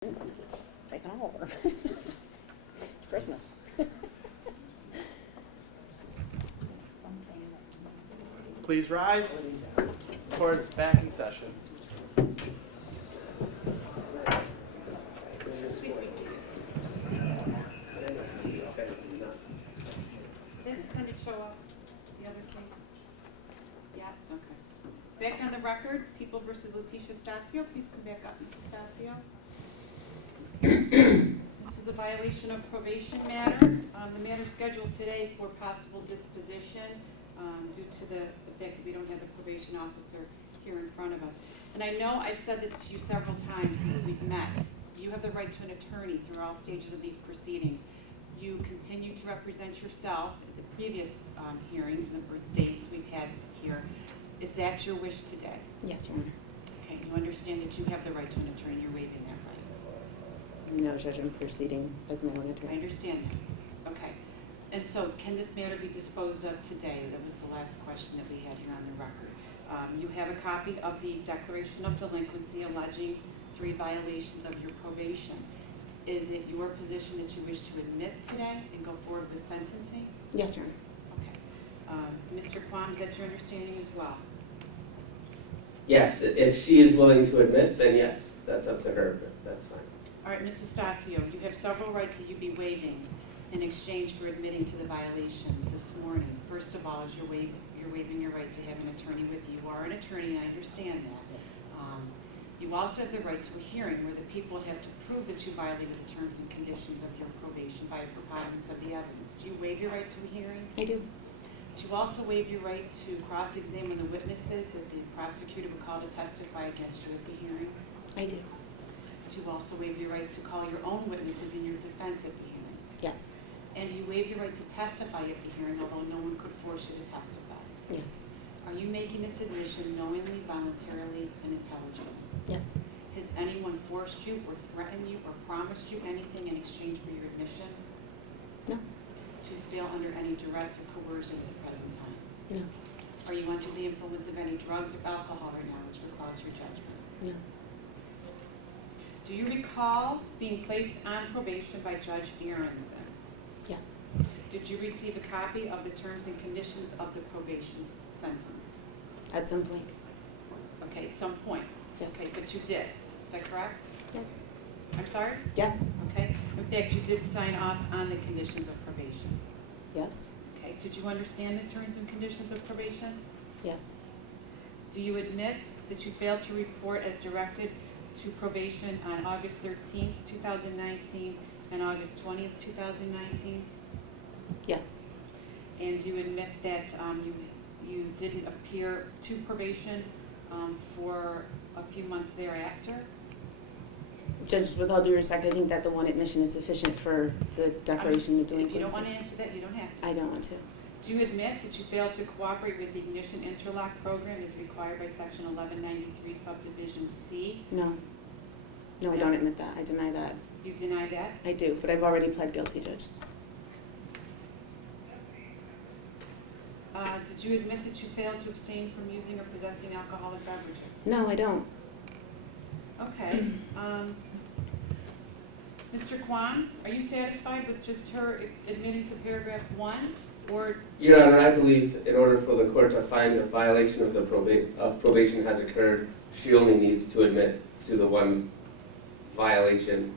Taking over. It's Christmas. Please rise. Court is back in session. Did Defendant show up? The other case? Yeah, okay. Back on the record, People versus Leticia Astacio. Please come back up, Mrs. Astacio. This is a violation of probation matter. The matter scheduled today for possible disposition due to the fact that we don't have the probation officer here in front of us. And I know I've said this to you several times since we've met. You have the right to an attorney through all stages of these proceedings. You continue to represent yourself at the previous hearings and the dates we've had here. Is that your wish today? Yes, Your Honor. Okay, you understand that you have the right to an attorney, you're waiving that right? No, Judge, I'm proceeding as my own I attorney. understand that. Okay. And so can this matter be disposed of today? That was the last question that we had here on the record. You have a copy of the Declaration of Delinquency alleging 3 violations of your probation. Is it your position that you wish to admit today and go forward with sentencing? Yes, Your Honor. Okay. Mr. Kwam, is that your understanding as well? Yes, if she is willing to admit, then yes, that's up to her, but that's fine. All right, Mrs. Astacio, you have several rights that you'd be waiving in exchange for admitting to the violations this morning. First of all, is you're waiving your right to have an attorney with you. You are an attorney, and I understand that. You also have the right to a hearing where the people have to prove that you violated the terms and conditions of your probation by a preponderance of the evidence. Do you waive your right to a hearing? I do. Do you also waive your right to cross-examine the witnesses that the prosecutor would call to testify against you at the hearing? I do. Do you also waive your right to call your own witnesses in your defense at the hearing? Yes. And you waive your right to testify at the hearing, although no one could force you to testify. Yes. Are you making this admission knowingly, voluntarily, and intelligently? Yes. Has anyone forced you or threatened you or promised you anything in exchange for your admission? No. Do you feel under any duress or coercion at the present time? No. Are you under the influence of any drugs or alcohol right now which would cloud your judgment? No. Do you recall being placed on probation by Judge Aronson? Yes. Did you receive a copy of the terms and conditions of the probation sentence? At some point. Okay, at some point. Yes. Okay, but you did. Is that correct? Yes. I'm sorry? Yes. Okay. In fact, you did sign off on the conditions of probation. Yes. Okay. Did you understand the terms and conditions of probation? Yes. Do you admit that you failed to report as directed to probation on August 13th, 2019 and August 20th, 2019? Yes. And you admit that you didn't appear to probation for a few months thereafter? Judge, with all due respect, I think that the one admission is sufficient for the declaration of delinquency. If you don't want to answer that, you don't have to. I don't want to. Do you admit that you failed to cooperate with the Ignition Interlock Program as required by Section 1193 Subdivision C? No. No, I don't admit that. I deny that. You deny that? I do, but I've already pled guilty, Judge. Did you admit that you failed to abstain from using or possessing alcoholic beverages? No, I don't. Okay. Mr. Kwan, are you satisfied with just her admitting to paragraph 1? Or Your Honor, I believe in order for the court to find a violation of the probation has occurred, she only needs to admit to the one violation.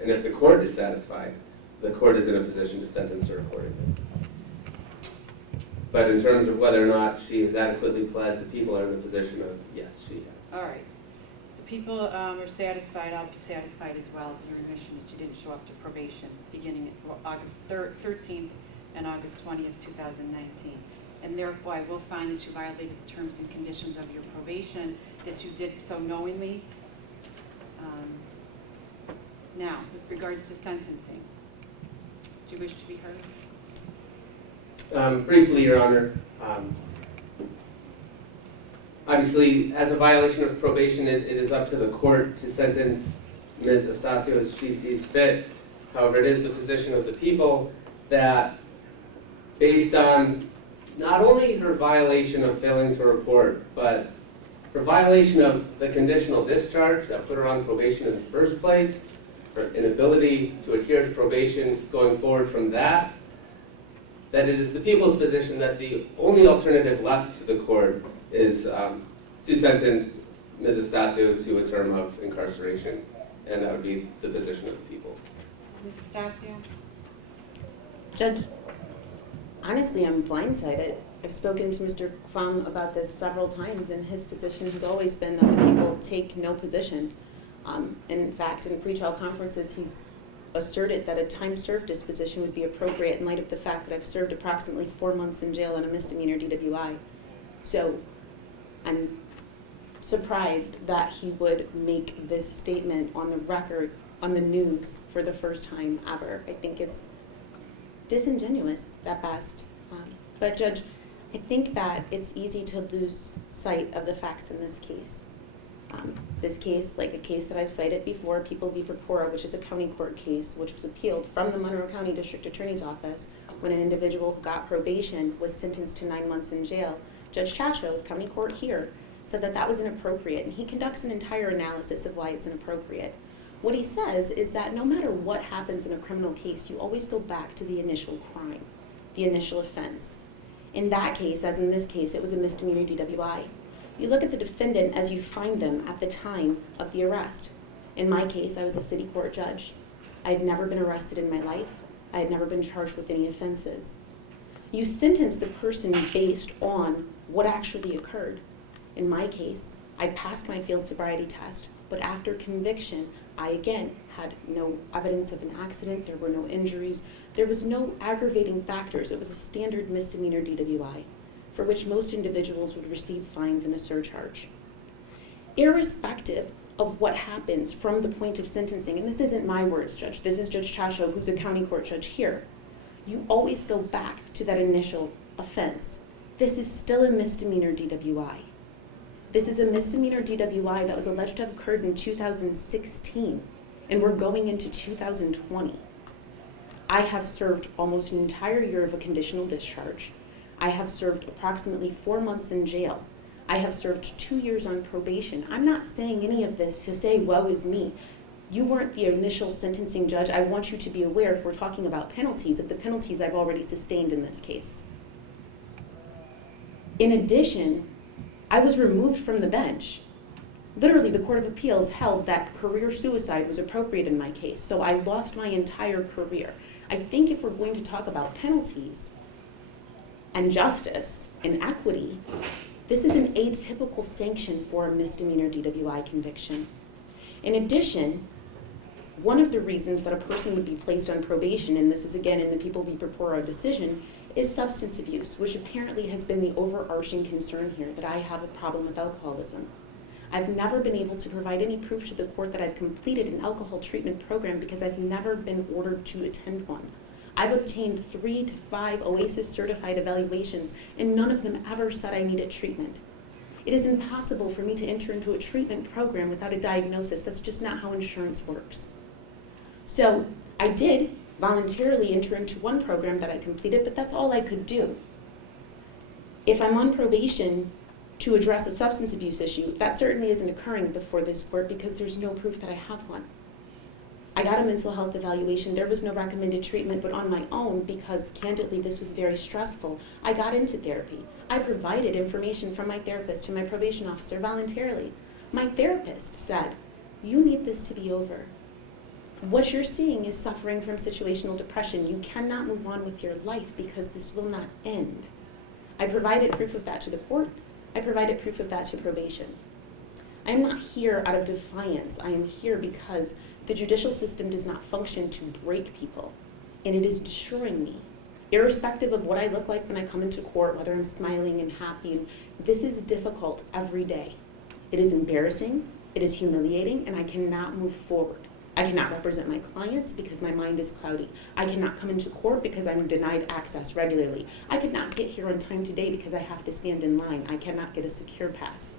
And if the court is satisfied, the court is in a position to sentence her accordingly. But in terms of whether or not she has adequately pled, the people are in the position of, yes, she has. all right. The people are satisfied. I'll be satisfied as well with your admission that you didn't show up to probation beginning at August 13th and August 20th, 2019. And therefore, I will find that you violated the terms and conditions of your probation, that you did so knowingly. Now, with regards to sentencing, do you wish to be heard? Briefly, Your Honor, obviously, as a violation of probation, it is up to the court to sentence Ms. Astacio as she sees fit. However, it is the position of the people that, based on not only her violation of failing to report, but her violation of the conditional discharge that put her on probation in the first place, her inability to adhere to probation going forward from that, that it is the people's position that the only alternative left to the court is to sentence Ms. Astacio to a term of incarceration, and that would be the position of the people. Ms. Astacio? Judge, honestly, I'm blindsided. I've spoken to Mr. Fung about this several times, and his position has always been that the people take no position. In fact, in pretrial conferences, he's asserted that a time-served disposition would be appropriate in light of the fact that I've served approximately 4 months in jail on a misdemeanor DWI. So I'm surprised that he would make this statement on the record, on the news, for the first time ever. I think it's disingenuous at best. But Judge, I think that it's easy to lose sight of the facts in this case. This case, like a case that I've cited before, People v. Purpura, which is a county court case, which was appealed from the Monroe County District Attorney's Office when an individual who got probation was sentenced to 9 months in jail. Judge Chasho of county court here said that that was inappropriate, and he conducts an entire analysis of why it's inappropriate. What he says is that no matter what happens in a criminal case, you always go back to the initial crime, the initial offense. In that case, as in this case, it was a misdemeanor DWI. You look at the defendant as you find them at the time of the arrest. In my case, I was a city court judge. I had never been arrested in my life. I had never been charged with any offenses. You sentence the person based on what actually occurred. In my case, I passed my field sobriety test, but after conviction, I again had no evidence of an accident, there were no injuries, there was no aggravating factors. It was a standard misdemeanor DWI, for which most individuals would receive fines and a surcharge. Irrespective of what happens from the point of sentencing, and this isn't my words, Judge, this is Judge Chasho, who's a county court judge here, you always go back to that initial offense. This is still a misdemeanor DWI. This is a misdemeanor DWI that was alleged to have occurred in 2016, and we're going into 2020. I have served almost an entire year of a conditional discharge. I have served approximately 4 months in jail. I have served 2 years on probation. I'm not saying any of this to say, woe is me. You weren't the initial sentencing judge. I want you to be aware, if we're talking about penalties, of the penalties I've already sustained in this case. In addition, I was removed from the bench. Literally, the Court of Appeals held that career suicide was appropriate in my case, so I lost my entire career. I think if we're going to talk about penalties and justice and equity, this is an atypical sanction for a misdemeanor DWI conviction. In addition, one of the reasons that a person would be placed on probation, and this is again in the People v. Purpura decision, is substance abuse, which apparently has been the overarching concern here, that I have a problem with alcoholism. I've never been able to provide any proof to the court that I've completed an alcohol treatment program because I've never been ordered to attend one. I've obtained 3 to 5 OASIS certified evaluations, and none of them ever said I needed treatment. It is impossible for me to enter into a treatment program without a diagnosis. That's just not how insurance works. So I did voluntarily enter into one program that I completed, but that's all I could do. If I'm on probation to address a substance abuse issue, that certainly isn't occurring before this court because there's no proof that I have one. I got a mental health evaluation. There was no recommended treatment, but on my own, because candidly this was very stressful, I got into therapy. I provided information from my therapist to my probation officer voluntarily. My therapist said, you need this to be over. What you're seeing is suffering from situational depression. You cannot move on with your life because this will not end. I provided proof of that to the court. I provided proof of that to probation. I'm not here out of defiance. I am here because the judicial system does not function to break people, and it is destroying me. Irrespective of what I look like when I come into court, whether I'm smiling and happy, this is difficult every day. It is embarrassing, it is humiliating, and I cannot move forward. I cannot represent my clients because my mind is cloudy. I cannot come into court because I'm denied access regularly. I could not get here on time today because I have to stand in line. I cannot get a secure pass.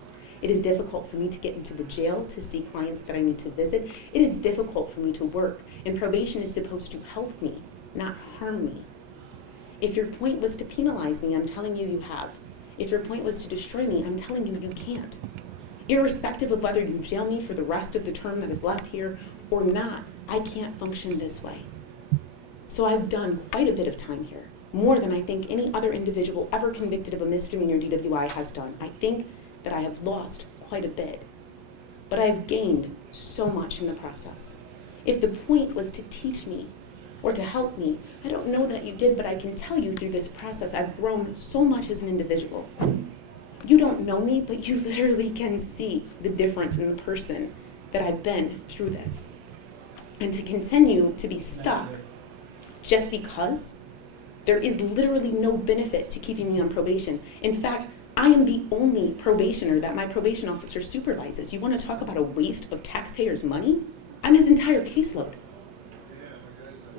It is difficult for me to get into the jail to see clients that I need to visit. It is difficult for me to work, and probation is supposed to help me, not harm me. If your point was to penalize me, I'm telling you, you have. If your point was to destroy me, I'm telling you, you can't. Irrespective of whether you jail me for the rest of the term that is left here or not, I can't function this way. So I've done quite a bit of time here, more than I think any other individual ever convicted of a misdemeanor DWI has done. I think that I have lost quite a bit, but I've gained so much in the process. If the point was to teach me or to help me, I don't know that you did, but I can tell you through this process, I've grown so much as an individual. You don't know me, but you literally can see the difference in the person that I've been through this. And to continue to be stuck just because there is literally no benefit to keeping me on probation. In fact, I am the only probationer that my probation officer supervises. You want to talk about a waste of taxpayers' money? I'm his entire caseload.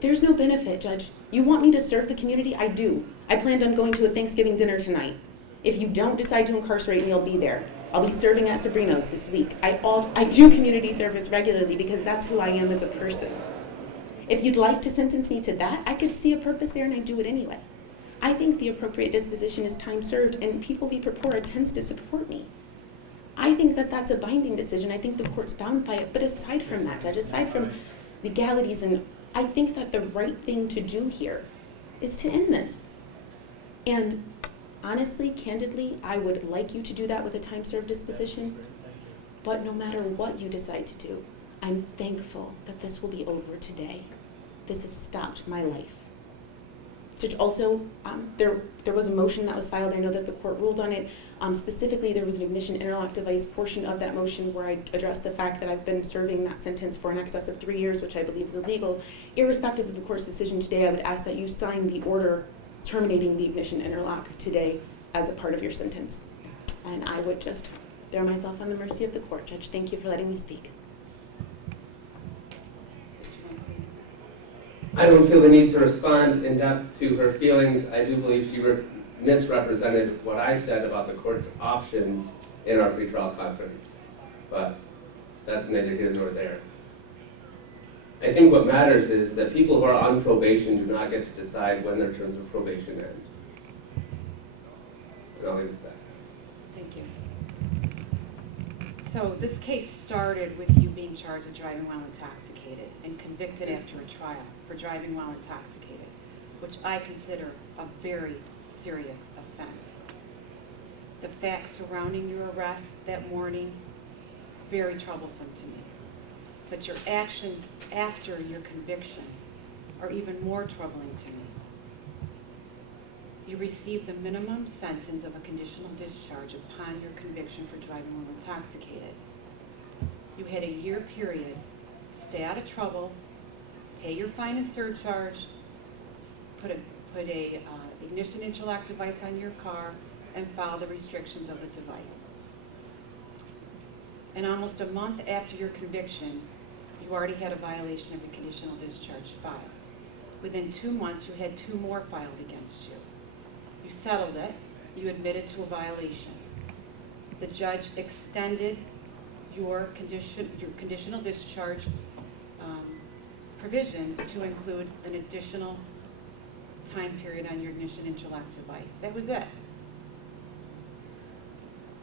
There's no benefit, Judge. You want me to serve the community? I do. I planned on going to a Thanksgiving dinner tonight. If you don't decide to incarcerate me, I'll be there. I'll be serving at Sabrino's this week. I do community service regularly because that's who I am as a person. If you'd like to sentence me to that, I could see a purpose there and I'd do it anyway. I think the appropriate disposition is time served, and People v. Purpura tends to support me. I think that that's a binding decision. I think the court's bound by it. But aside from that, Judge, aside from legalities, and I think that the right thing to do here is to end this. And honestly, candidly, I would like you to do that with a time served disposition. But no matter what you decide to do, I'm thankful that this will be over today. This has stopped my life. Judge, also, there was a motion that was filed. I know that the court ruled on it. Specifically, there was an ignition interlock device portion of that motion where I addressed the fact that I've been serving that sentence for in excess of 3 years, which I believe is illegal. Irrespective of the court's decision today, I would ask that you sign the order terminating the ignition interlock today as a part of your sentence. And I would just throw myself on the mercy of the court. Judge, thank you for letting me speak. I don't feel the need to respond in depth to her feelings. I do believe she misrepresented what I said about the court's options in our pretrial conference, but that's neither here nor there. I think what matters is that people who are on probation do not get to decide when their terms of probation end. And I'll leave it at that. Thank you. So this case started with you being charged with driving while intoxicated and convicted after a trial for driving while intoxicated, which I consider a very serious offense. The facts surrounding your arrest that morning, very troublesome to me. But your actions after your conviction are even more troubling to me. You received the minimum sentence of a conditional discharge upon your conviction for driving while intoxicated. You had a year period to stay out of trouble, pay your fine and surcharge, put a ignition interlock device on your car, and follow the restrictions of the device. And almost a month after your conviction, you already had a violation of a conditional discharge filed. Within 2 months, you had 2 more filed against you. You settled it. You admitted to a violation. The judge extended your conditional discharge provisions to include an additional time period on your ignition interlock device. That was it.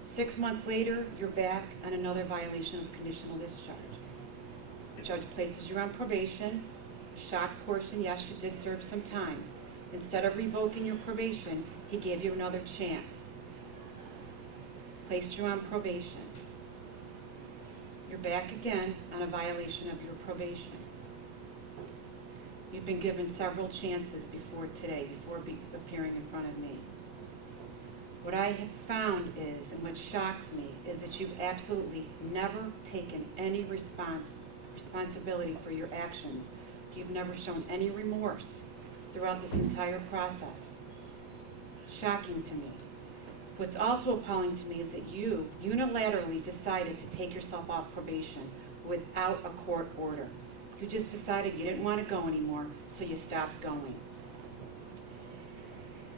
6 months later, you're back on another violation of conditional discharge. The judge places you on probation. Shock portion, yes, you did serve some time. Instead of revoking your probation, he gave you another chance. Placed you on probation. You're back again on a violation of your probation. You've been given several chances before today, before appearing in front of me. What I have found is, and what shocks me, is that you've absolutely never taken any responsibility for your actions. You've never shown any remorse throughout this entire process. Shocking to me. What's also appalling to me is that you unilaterally decided to take yourself off probation without a court order. You just decided you didn't want to go anymore, so you stopped going.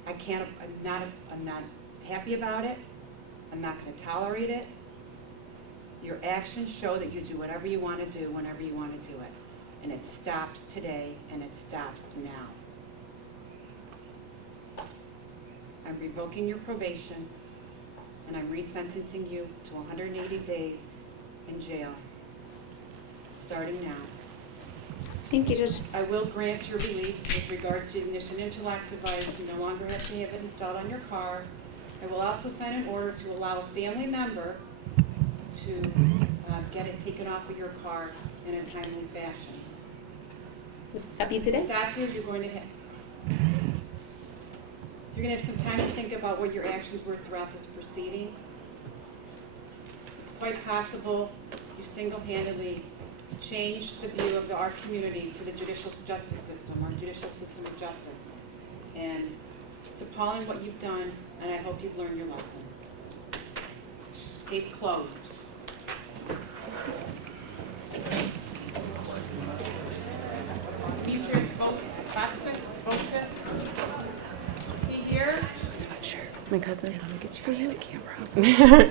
I'm not happy about it. I'm not going to tolerate it. Your actions show that you do whatever you want to do whenever you want to do it. And it stops today, and it stops now. I'm revoking your probation, and I'm resentencing you to 180 days in jail, starting now. Thank you, Judge. I will grant your relief with regards to the ignition interlock device. You no longer have to have it installed on your car. I will also sign an order to allow a family member to get it taken off of your car in a timely fashion. Would that be today? Astacio, you're going to have some time to think about what your actions were throughout this proceeding. It's quite possible you single-handedly changed the view of our community to the judicial justice system, our judicial system of justice. And it's appalling what you've done, and I hope you've learned your lesson. Case closed. Demetrius Bostis, is he here? My cousin. Let me get you the camera.